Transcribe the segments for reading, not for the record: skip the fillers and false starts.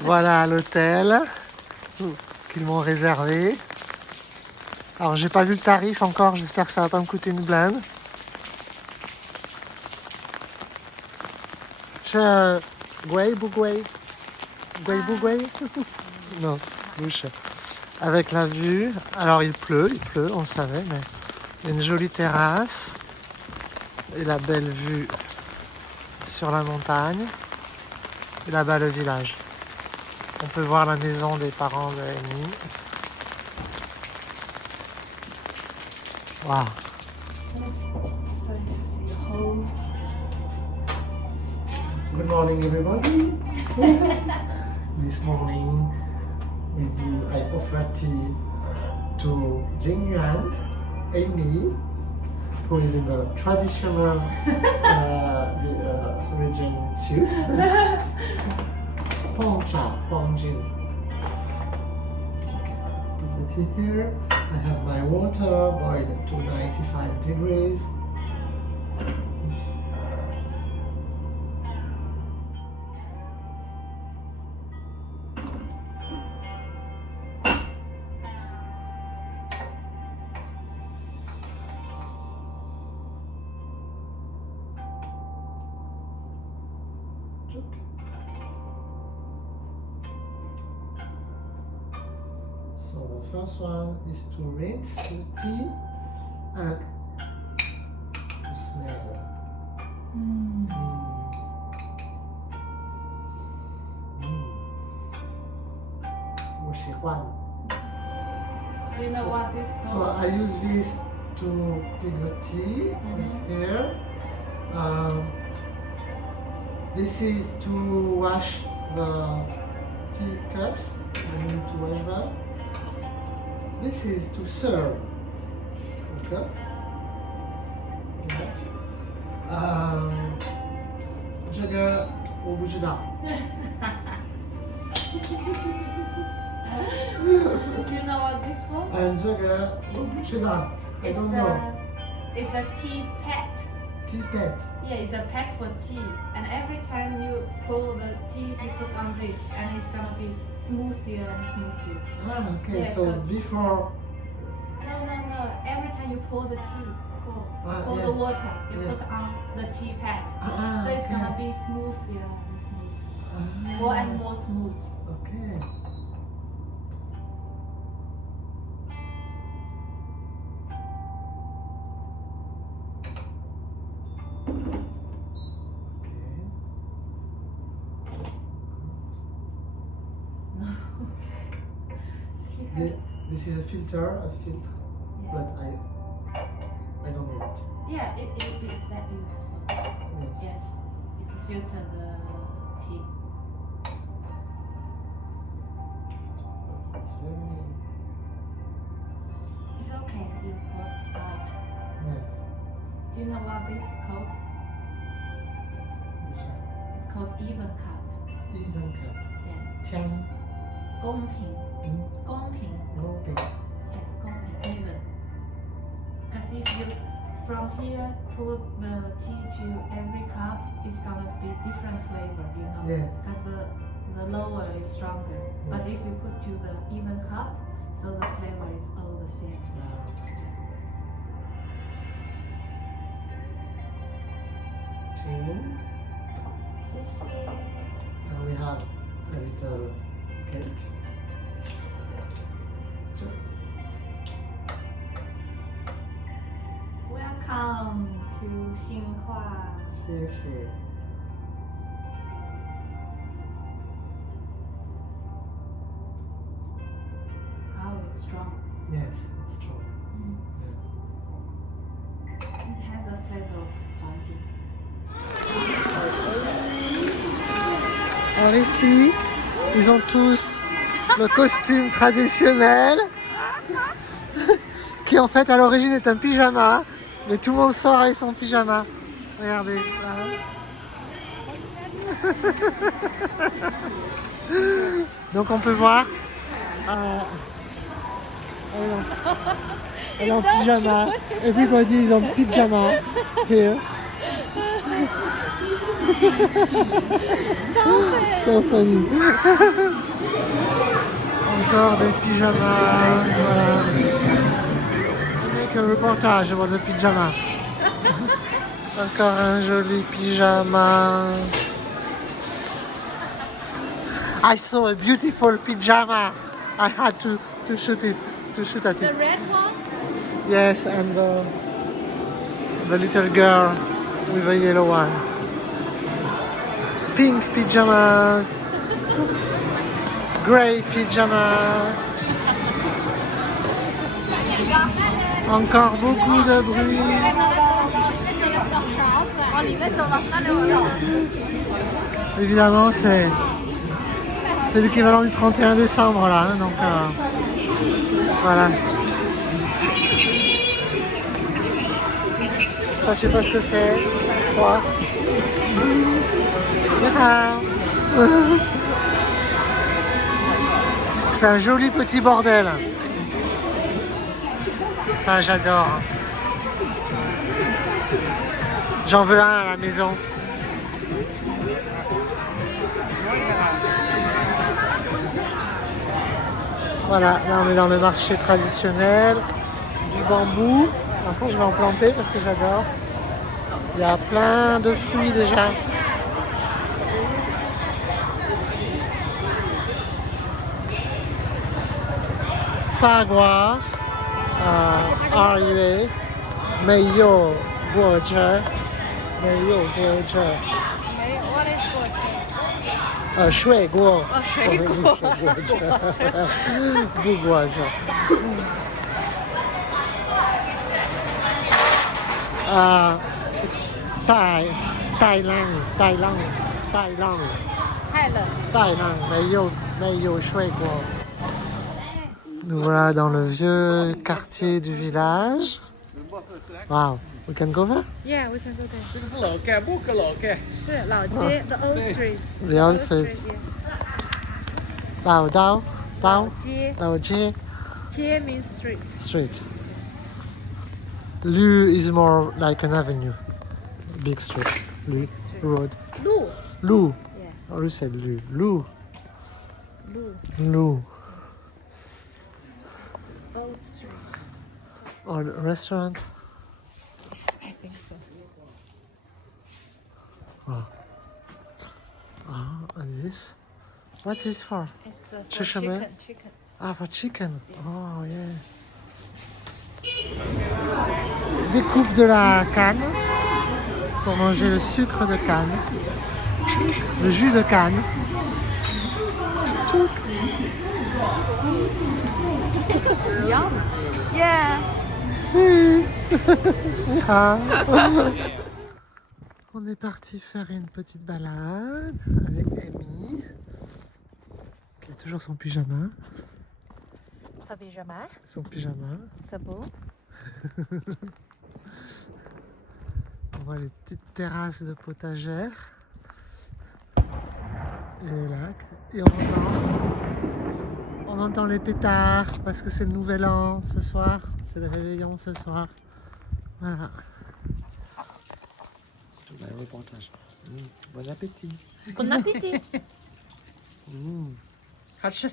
Voilà l'hôtel qu'ils m'ont réservé. Alors j'ai pas vu le tarif encore, j'espère que ça va pas me coûter une blinde. Guay Bougouay. Guay Bougouay. Non, bouche. Avec la vue. Alors il pleut, on le savait, mais il y a une jolie terrasse. Et la belle vue sur la montagne. Et là-bas le village. On peut voir la maison des parents de Amy. Wow. Good morning, everybody. This morning, I offer tea to Jingyuan, Amy, who is in the traditional region suit. Huangjin. Put the tea here. I have my water boiled to 95 degrees. So the first one is to rinse the tea and to smell. Do you know what this So called? I use this to pick the tea here. This is to wash the tea cups. I need to wash them. This is to serve. Okay. Yeah. 这个我不知道。Do you know what this for? 这个我不知道。I don't know. It's a tea pad. Tea pad. Yeah, it's a pad for tea. And every time you pull the tea, you put on this, and it's gonna be smoother and smoother. Okay. Yeah, So but- before. No. Every time you pour the tea, pour yeah. the water, you Yeah. put on the tea pad. So it's Okay. gonna be smoother and smoother. More and more smooth. Okay. This is a filter, but I don't know it. Yeah, it's that useful. Yes. Yes, it filter the tea. It's very. It's okay, you put out. Yeah. Do you know what this is called? It's called even cup. Even cup. Yeah. 枪 公平. 公平. no big. Yeah, 公平, even. Because if you from here put the tea to every cup, it's gonna be different flavor, you know. Yeah. Because the lower is stronger. But if you put to the even cup, so the flavor is all the same. Two. 谢谢. And we have a little cake. Welcome to 新化. 谢谢. Oh, it's strong. Yes, it's strong. It has a flavor of pumpkin. Alors ici, ils ont tous le costume traditionnel qui en fait à l'origine est un pyjama, mais tout le monde sort avec son pyjama. Regardez. Donc on peut voir. Elle est en pyjama. Everybody is on pyjama here. So funny. Encore des pyjamas. Voilà. Make a reportage about the pyjama. Encore un joli pyjama. I saw a beautiful pyjama. I had to shoot it, to shoot at The it. red one? Yes, and the little girl with the yellow one. Pink pyjamas. Grey pyjamas. Encore beaucoup de bruit. Évidemment, c'est l'équivalent du 31 décembre là, hein, donc voilà. Ça, je sais pas ce que c'est. Quoi? C'est un joli petit bordel. Ça, j'adore. J'en veux un à la maison. Voilà, là on est dans le marché traditionnel du bambou. Alors ça, je vais en planter parce que j'adore. Il y a plein de fruits déjà. Fagua, Arue, Meiyo, Guozhe, Meiyo, Guozhe. What is what? 水果，哦，水果。不果子。带浪，太冷。没有水果。Nous voilà dans le vieux quartier du village. Wow, we can go there? Yeah, we can go there. 这个是老街，木个老街。是老街 ，the old street. The old street. 老街。街 means street. Street. Lu is more like an avenue. Big street. Lu. Road. 路 Lu. Yeah. Oh, you said Lu. Lu. 路 Lu. old street. Or restaurant. I think so. And this? What's this for? It's for Chichamel? chicken. Ah, for chicken. Oh, yeah. Découpe de la canne pour manger le sucre de canne, le jus de canne. Tout. Yum. Yeah. Ah. On est parti faire une petite balade avec Amy, qui a toujours son pyjama. Sa pyjama. Son pyjama. C'est beau. On voit les petites terrasses de potagère et le lac. Et on entend les pétards parce que c'est le nouvel an ce soir. C'est le réveillon ce soir. Voilà. Un reportage. Bon appétit. Bon appétit. 好吃，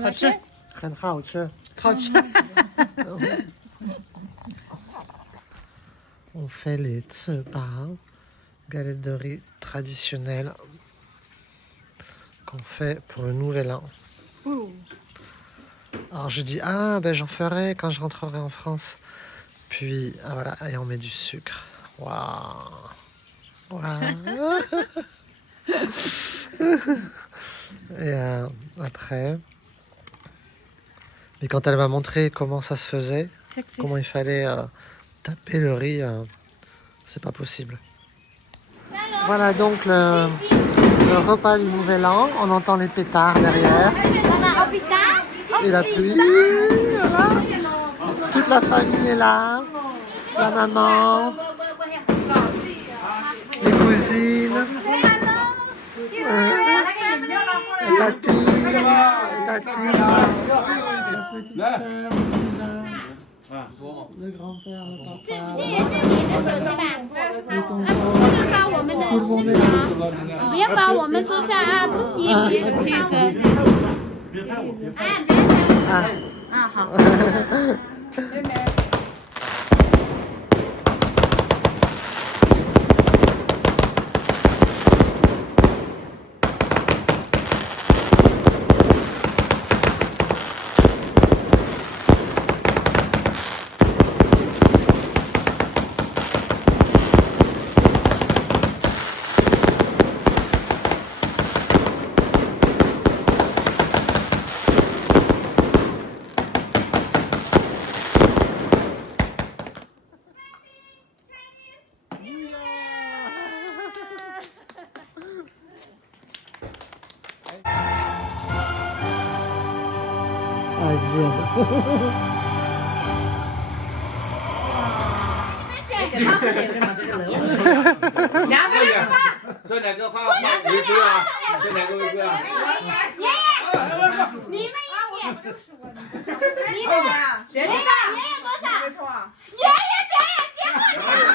好吃。很好吃。好吃。 On fait les tsebao, galettes de riz traditionnelles qu'on fait pour le nouvel an. Alors je dis, ben j'en ferai quand je rentrerai en France. Puis, voilà, et on met du sucre. Waouh! Waouh! Et après... Mais quand elle m'a montré comment ça se faisait, comment il fallait taper le riz, c'est pas possible. Voilà donc le repas du Nouvel An. On entend les pétards derrière. Et la pluie. Voilà. Toute la famille est là. La maman. Les cousines. Tati. La petite sœur, le cousin. Le grand-père, le papa, le tonton, 别放，我们坐下啊，不行。啊，好。啊，这样的。说哪个话？维哥啊？说哪个维哥啊？你们一起。你的呀？谁的？爷爷多少？没错啊。爷爷表演结婚了。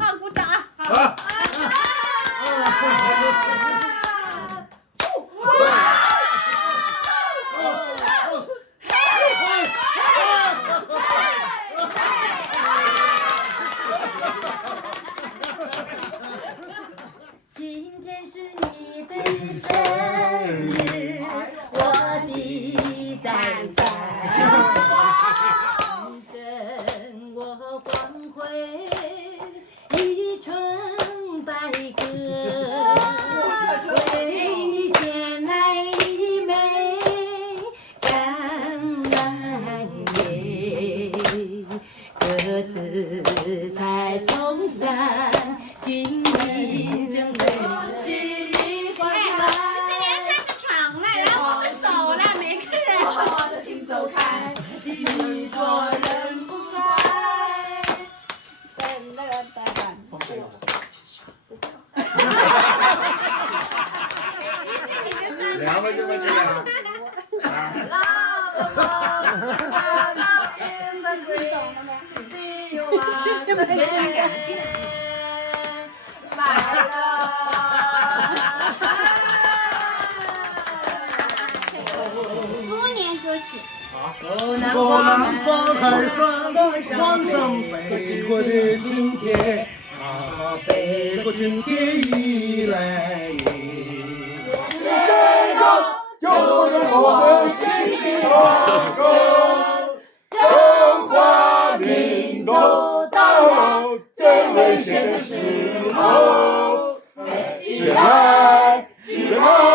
好，鼓掌啊！好。今天是你的生日，我的仔仔，今生我光辉一城百歌，为你献来一枚橄榄叶，鸽子在丛山君你正对喜里欢来。床了，然后我们走了，每个人。我的请走开，你做人不该。两个就这样。过年歌曲。东南方海上，皇上北国的军帖，北国军帖一来一。就是我们齐心抗争，中华民族到了最危险的时候，起来，起来！